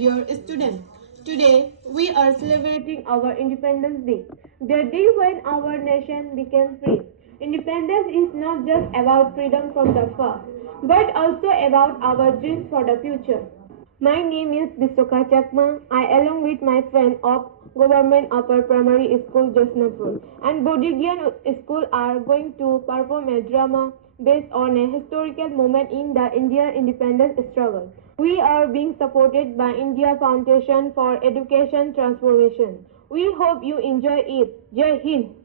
Dear students, today we are celebrating our Independence Day, the day when our nation became free. Independence is not just about freedom from the past, but also about our dreams for the future. My name is Bisoka Chakma. I, along with my friend of Government Upper Primary School Josnapur and Bodhigian School, are going to perform a drama based on a historical moment in the Indian independence struggle. We are being supported by India Foundation for Education Transformation. We hope you enjoy it. Jai Hind.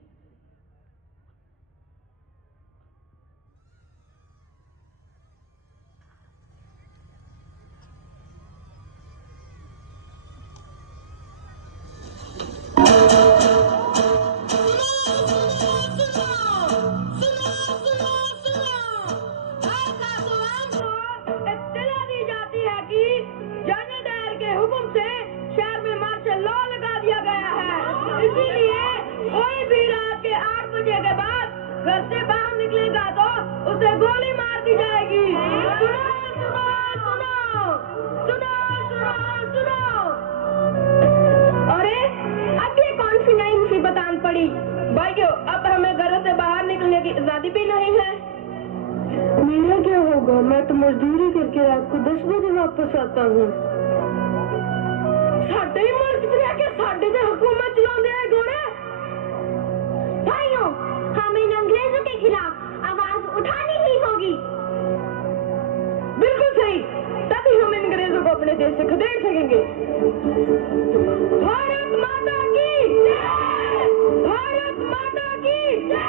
इत्तला दी जाती है कि general Dyer के हुक्म से शहर में martial law लगा दिया गया है। इसीलिए कोई भी रात के 8 बजे के बाद घर से बाहर निकलेगा तो उसे गोली मार दी जाएगी। सुनो सुनो सुनो सुनो सुनो सुनो। अरे अब ये कौन सी नई मुसीबत आन पड़ी? भाइयों, अब हमें घरों से बाहर निकलने की आजादी भी नहीं है। मेरा क्या होगा? मैं तो मजदूरी करके रात को 10 बजे वापस आता हूँ। साडे ही मुल्क च रह के साडे ते हुकूमत चलाते हैं गोरे। भाइयों, हमें इन अंग्रेजों के खिलाफ आवाज उठानी ही होगी। बिल्कुल सही, तभी हम इन अंग्रेजों को अपने देश से खदेड़ सकेंगे। भारत माता की जय! भारत माता की जय!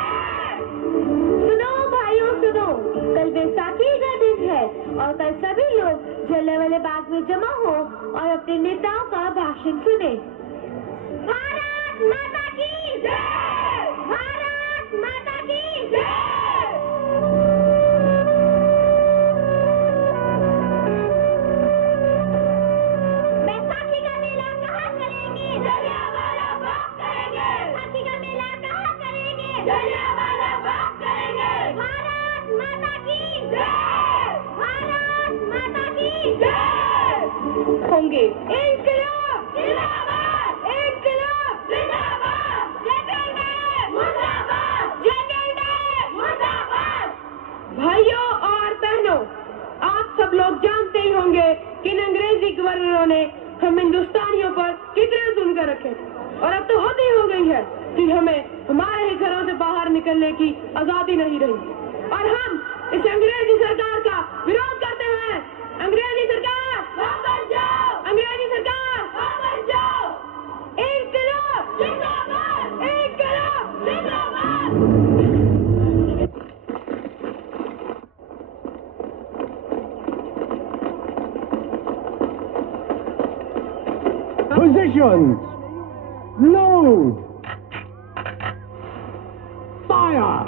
सुनो भाइयों सुनो, कल बैसाखी का दिन है और कल सभी लोग जलियांवाला बाग में जमा हो और अपने नेताओं का भाषण सुने। भारत माता की जय! भारत माता की जय! बैसाखी का मेला कहाँ करेंगे? जलियांवाला बाग करेंगे। बैसाखी का मेला कहाँ करेंगे? जलियांवाला बाग करेंगे। भारत माता की जय! भारत माता की जय! होंगे। इंकलाब जिंदाबाद! इंकलाब जिंदाबाद! जय मुर्दाबाद! जय मुर्दाबाद! भाइयों और बहनों, आप सब लोग जानते ही होंगे कि इन अंग्रेजी गवर्नरों ने हम हिंदुस्तानियों पर कितने जुल्म कर रखे और अब तो हद ही हो गई है कि हमें हमारे ही घरों से बाहर निकलने की आजादी नहीं रही और हम इस अंग्रेजी सरकार का विरोध करते हैं। अंग्रेजी सरकार वापस जाओ! अंग्रेजी सरकार वापस जाओ! इंकलाब जिंदाबाद! इंकलाब जिंदाबाद! Positions! Load! Fire!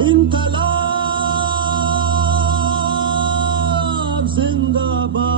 इंकलाब जिंदाबाद।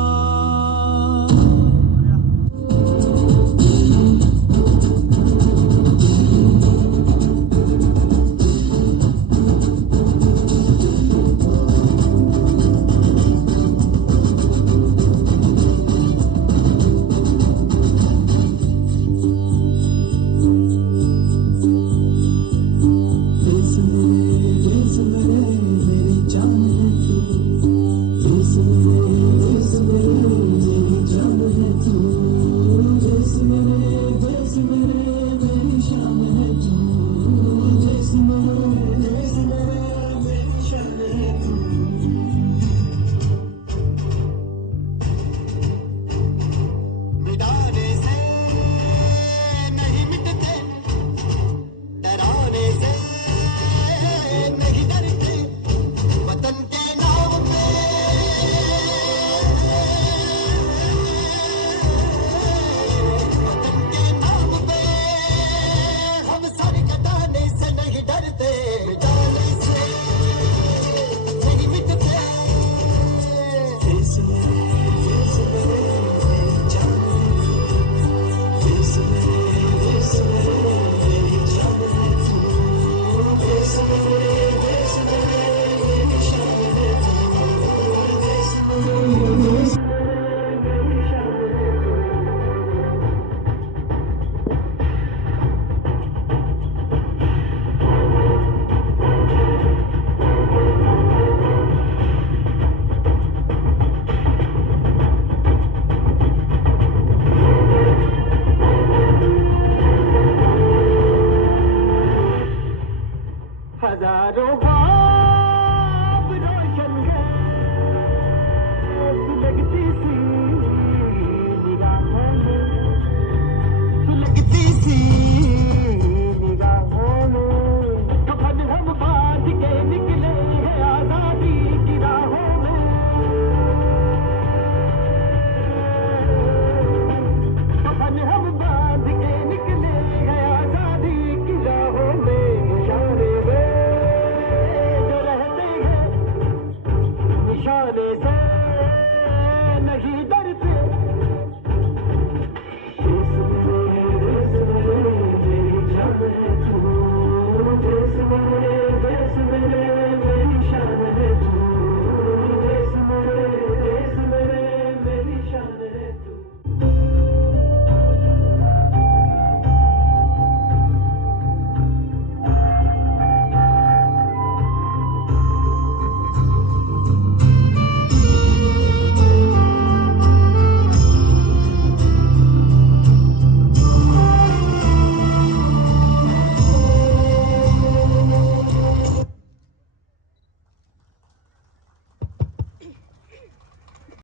हजारों ख्वाब रोशन है सुलगती सी निगाहों में, सुलगती सी निगाहों में। कफन हम बांध के निकले हैं आजादी की राहों में, कफन हम बांध के निकले हैं आजादी की राहों में। निशाने